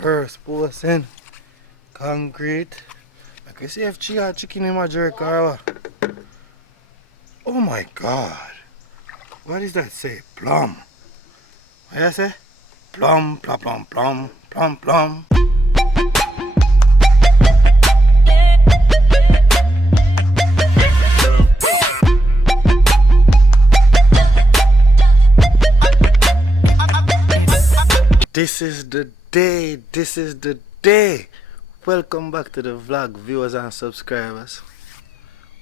First posting concrete. I can see if Chia chicken in my jerk or what. Oh my god. What does that say? Plum. What do you say? Plum, plum, plum, plum, plum, plum. This is the day. Welcome back to the vlog, viewers and subscribers.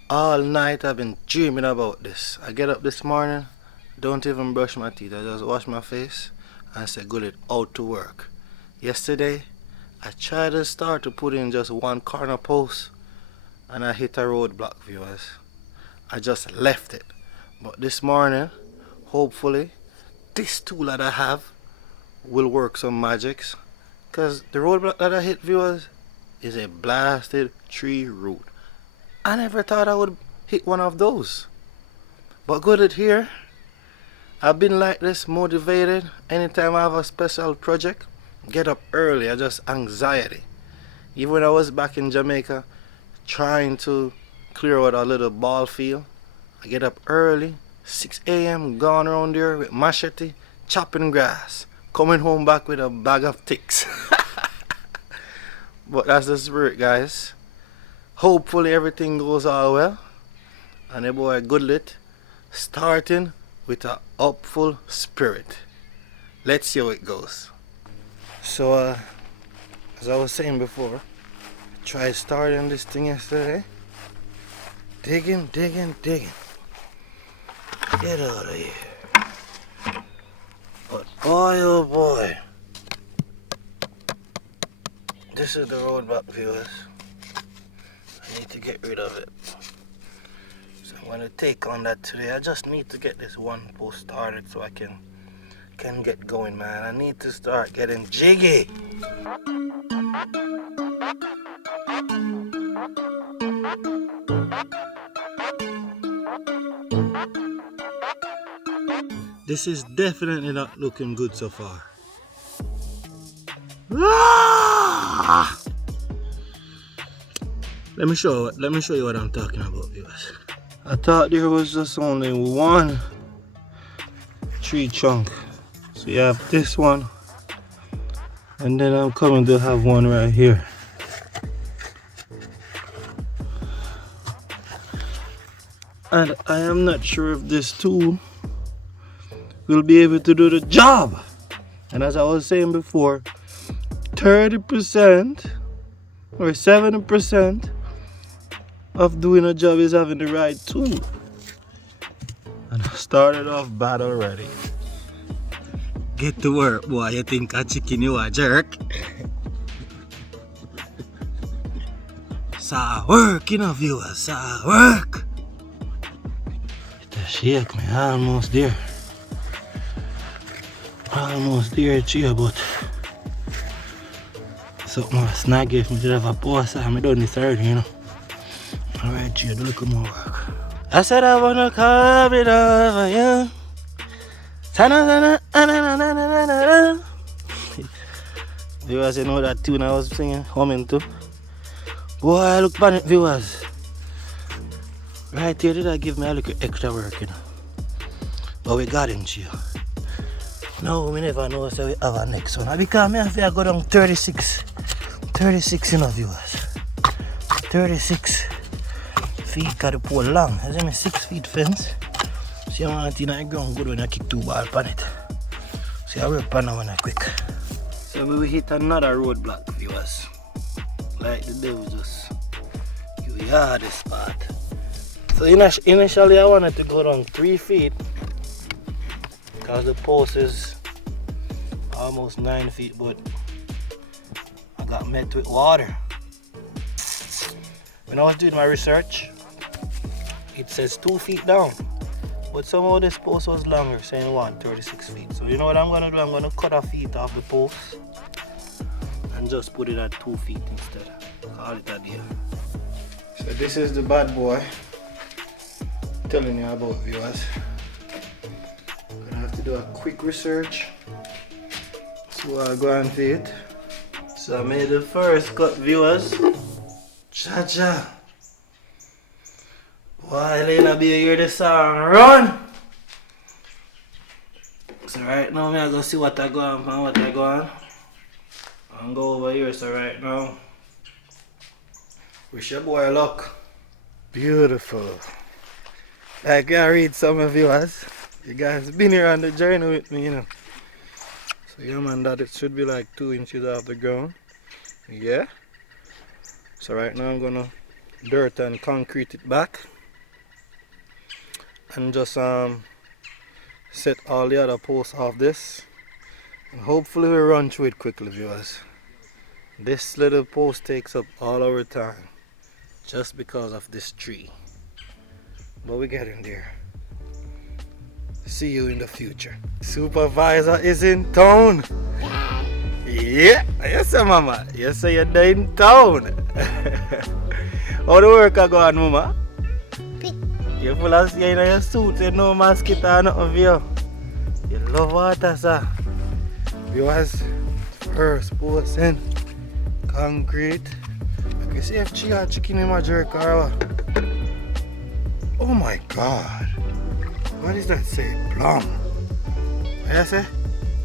All night I've been dreaming about this. I get up this morning, don't even brush my teeth. I just wash my face and say Goodlitt out to work. Yesterday I tried to start to put in just one corner post and I hit a roadblock, viewers. I just left it. But this morning, hopefully, this tool that I have will work some magics, because the roadblock that I hit, viewers, is a blasted tree root. I never thought I would hit one of those, but Goodlitt here. I've been like this, motivated anytime I have a special project. Get up early, I just anxiety. Even when I was back in Jamaica trying to clear out a little ball field, I get up early, 6 a.m. gone around there with machete chopping grass, coming home back with a bag of ticks. But that's the spirit, guys. Hopefully everything goes all well. And the boy Goodlitt starting with a hopeful spirit. Let's see how it goes. So as I was saying before, I tried starting this thing yesterday. Digging. Get out of here. But boy, oh boy, this is the roadblock, viewers. I need to get rid of it. So I'm going to take on that today. I just need to get this one post started so I can get going, man. I need to start getting jiggy. This is definitely not looking good so far. Ah! Let me show you what I'm talking about, viewers. I thought there was just only one tree trunk. So you have this one, and then I'm coming to have one right here. And I am not sure if this tool will be able to do the job. And as I was saying before, 30% or 70% of doing a job is having the right tool. And I started off bad already. Get to work, boy. You think a chicken you a jerk? So work, you know, viewers. So work. It shake me, almost there. Almost there, Chia, but something was snag if me should have a pause. I'm done this already, you know. Alright, Chia, do look more work. I said I wanna come it over you. Viewers, you know that tune I was singing, humming to. Boy, look on it, viewers. Right here, did I give me a little extra work, you know. But we got him, Chia. No, we never know, so we have our next one. Because I have to go down 36, you know, viewers. 36 feet, got the pole long. As in a 6 feet fence. See, I want to in the ground good when I kick 2 balls on it. See, I work on that one quick. So we will hit another roadblock, viewers. Like the devil just, you are the spot. So initially I wanted to go down 3 feet. Because the post is almost 9 feet, but I got met with water. When I was doing my research, it says 2 feet down, but somehow this post was longer, saying 36 feet. So you know what I'm gonna do? I'm gonna cut a feet off the post and just put it at 2 feet instead. Call it a deal. So this is the bad boy I'm telling you about, viewers. Do a quick research, so I'll go and see it. So I made the first cut, viewers. Cha-cha. Why Elena be hear the song run? So right now I'm gonna see what I go on and what I go on. I'm go over here, so right now. Wish your boy luck. Beautiful. I can read some of viewers. You guys been here on the journey with me, you know. So yeah man, that it should be like 2 inches off the ground. Yeah. So right now I'm gonna dirt and concrete it back. And just set all the other posts off this. And hopefully we run through it quickly, viewers. This little post takes up all our time. Just because of this tree. But we're getting there. See you in the future. Supervisor is in town. Yeah, yes sir, mama. Yes sir, you're in town. How the work go on, mama? You full of skin in your suit, you know mosquito or nothing for you. You love water, sir. Viewers, first posting concrete. I can see if she had chicken in my jerk or what. Oh my god. What does that say? Plum. What does that say?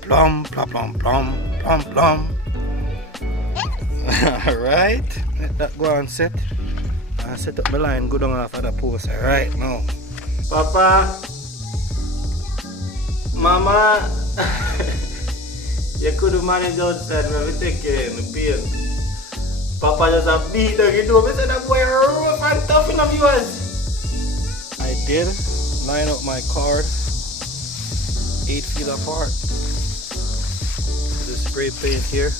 Plum, plum, plum, plum, plum, plum. Alright. Let that go and set. And set up my line, go down off of the post right now. Papa. Mama. You could manage outside when we take care in the pain. Papa just a beat dog, you know, I said that boy rough and tough enough, viewers. I did line up my card 8 feet apart. The spray paint here.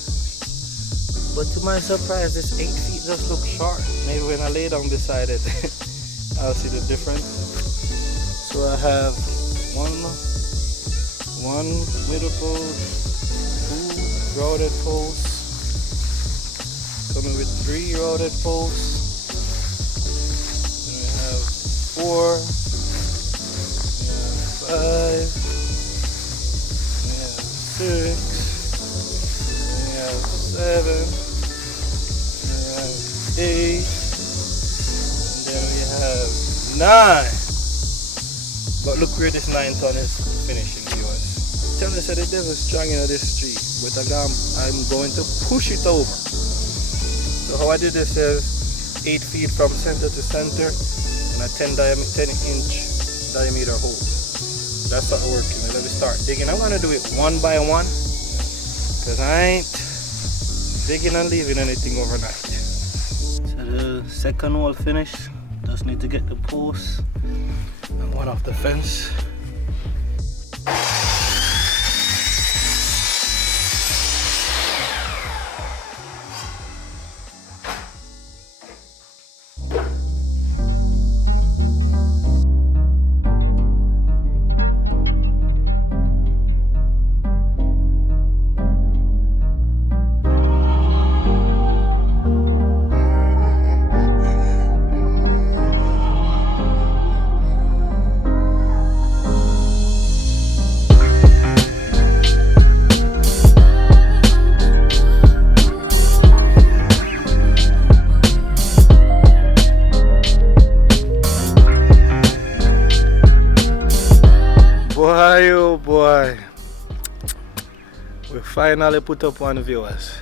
But to my surprise, this 8 feet just looks short. Maybe when I lay down beside it, I'll see the difference. So I have one middle post, 2 routed posts, coming with 3 routed posts. Then we have 4, we have 5, we have 6, we have 7, we have 8, and then we have 9. But look where this 9 ton is finishing, viewers. Tell us that the devil is strong in this tree, but I'm going to push it over. So how I did this is 8 feet from center to center and a 10 inch diameter hole. That's not working. Let me start digging. I'm gonna do it one by one because I ain't digging and leaving anything overnight. So the second hole finished. Just need to get the post and one off the fence. Boy, oh boy, we finally put up one, viewers.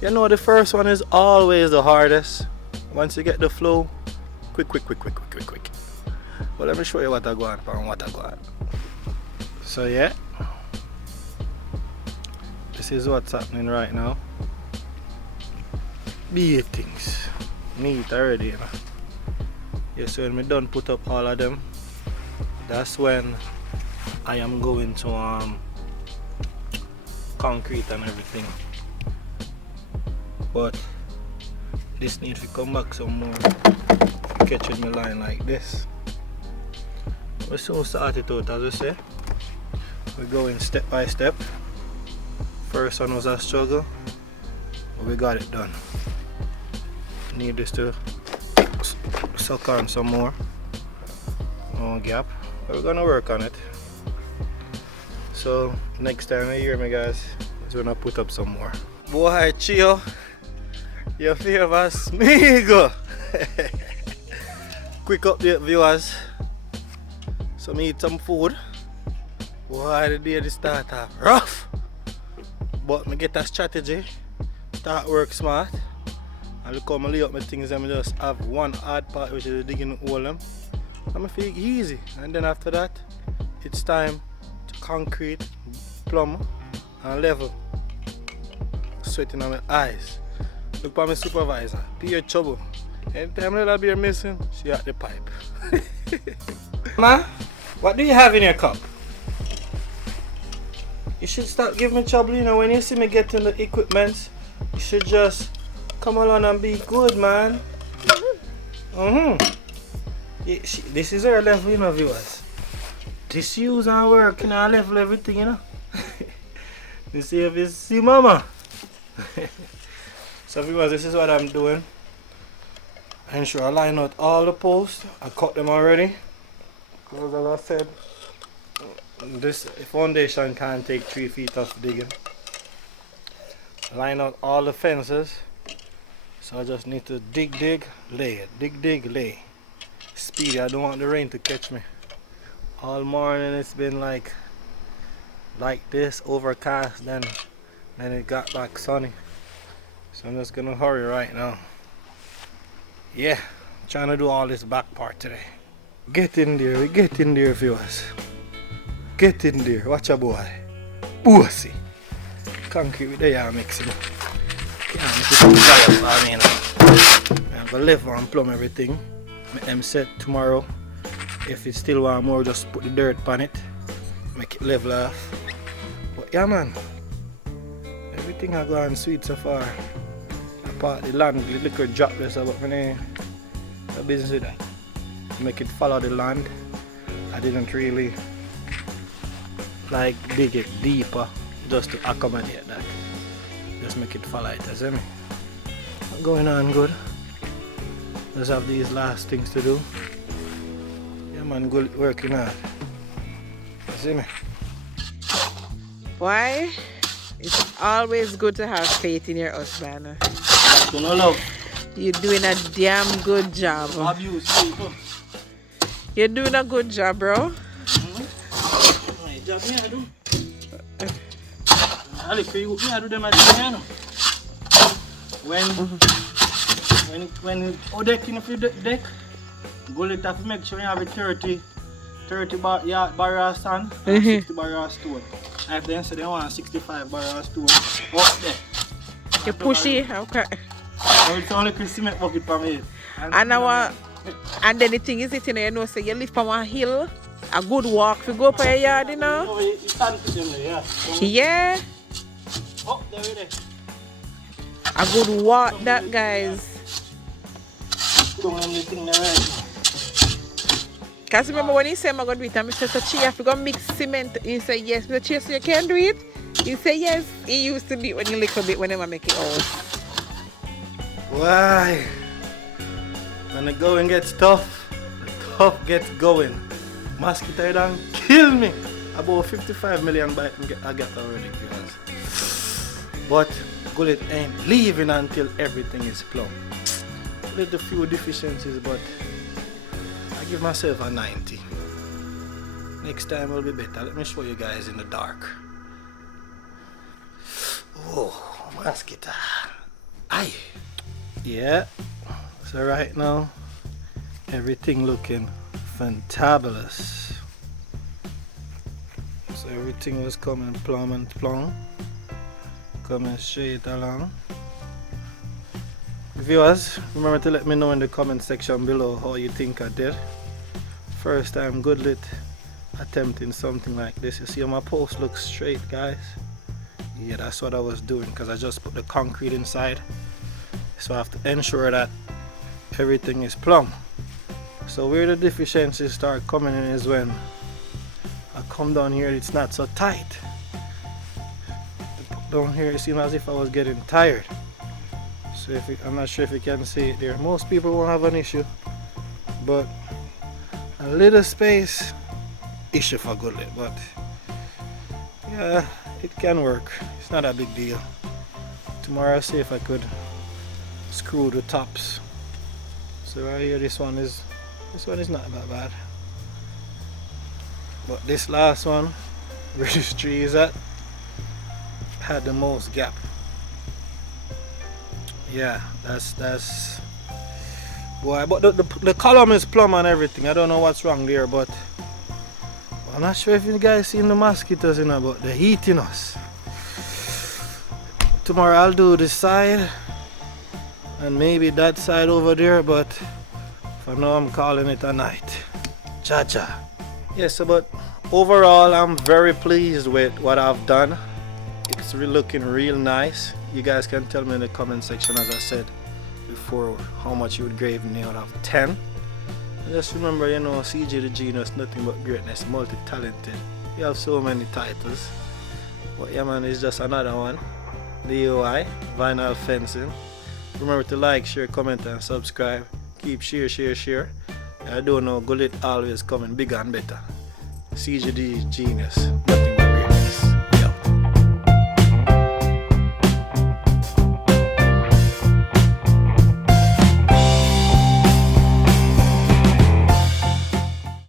You know the first one is always the hardest. Once you get the flow, quick. But let me show you what I got and what I got. So yeah, this is what's happening right now. Be things neat already, you know. Yeah, so when we done put up all of them, that's when I am going to concrete and everything. But this needs to come back some more. Catching my line like this. We soon start it out, as we say. We're going step by step. First one was a struggle, but we got it done. Need this to suck on some more. No gap. But we're gonna work on it. So next time you hear me, guys, is when I put up some more. Boy, Chio, your favorite Smeagol. Quick update, viewers. So me eat some food. Boy, the day this start off rough. But me get a strategy. Start work smart. And look how I lay up my things and I just have one hard part, which is digging the hole them. And I feel easy. And then after that, it's time to concrete, plumb, and level. Sweating on my eyes. Look for my supervisor. Be your trouble. Anytime little beer missing, she at the pipe. Ma, what do you have in your cup? You should stop giving me trouble, you know, when you see me getting the equipment, you should just come along and be good, man. This is our level, you know, viewers. This use and work, you know, I level everything, you know. You see if you see mama. So viewers, this is what I'm doing. I ensure I line out all the posts. I cut them already. Because as I said, this foundation can't take 3 feet of digging. Line out all the fences. So I just need to dig, lay. Dig, lay. Speedy, I don't want the rain to catch me. All morning it's been like this, overcast, then it got back sunny. So I'm just gonna hurry right now. Yeah, I'm trying to do all this back part today. Get in there, we get in there, viewers. Get in there, watch a boy. Pussy. Concrete with the yam mixing. Can't make it dry up for me now. I'm gonna level and plumb everything. Make them set tomorrow. If it still want more, just put the dirt on it. Make it level off. But yeah, man. Everything I gone sweet so far. Apart the land, the liquor drop this about me. No business with that. Make it follow the land. I didn't really like dig it deeper just to accommodate that. Just make it follow it, you see me? Going on good. Just have these last things to do. Yeah man, good working hard. You see me? Why? It's always good to have faith in your husband. You know, love. You're doing a damn good job. You're doing a good job, bro. My job me I do. I look for you, me I do them at the when deck in the deck, Goodlitt have to make sure you have a 30 barrel sand and 60 barrel stone. If they say they want 65 barrel stone up there. You pushy, okay. It's only a cement bucket for me. And then the thing is, you know, so you live from a hill, a good walk to go for your yard, you know? No, you stand to them there, yeah. Yeah. Oh, there it is. A good walk, that, guys. Because remember when he said, I'm going to do it, and I said, so you have to go mix cement. He said, yes. But so you can do it? He said, yes. He used to do it when you little bit, whenever I make it all. Why? When the going gets tough, the tough gets going. Mosquito don't kill me. About 55 million bites I got already, guys. But Goodlitt ain't leaving until everything is plumb. With a few deficiencies, but I give myself a 90. Next time will be better. Let me show you guys in the dark. Oh, mosquito. Aye. Yeah. So right now, everything looking fantabulous. So everything was coming plumb and plumb. Coming straight along. Viewers, remember to let me know in the comment section below how you think I did. First time Goodlitt attempting something like this. You see how my post looks straight, guys? Yeah, that's what I was doing because I just put the concrete inside. So I have to ensure that everything is plumb. So where the deficiencies start coming in is when I come down here, it's not so tight. Down here it seems as if I was getting tired. So I'm not sure if you can see it there. Most people won't have an issue, but a little space issue for Goodlitt. But yeah, it can work. It's not a big deal. Tomorrow I'll see if I could screw the tops. So right here, this one is not that bad. But this last one, where this tree is at, had the most gap. Yeah, that's boy, but the column is plumb and everything. I don't know what's wrong there, but I'm not sure if you guys seen the mosquitoes, you know, but they're eating us. Tomorrow I'll do this side and maybe that side over there, but for now I'm calling it a night. Cha-cha. Yes, so but overall I'm very pleased with what I've done. It's looking real nice. You guys can tell me in the comment section, as I said before, how much you would grade me out of 10. And just remember, you know, CJ the Genius, nothing but greatness, multi-talented. You have so many titles. But yeah man, it's just another one. DOI, vinyl fencing. Remember to like, share, comment and subscribe. Keep share. I don't know, Goodlitt always coming bigger and better. CJ the Genius, nothing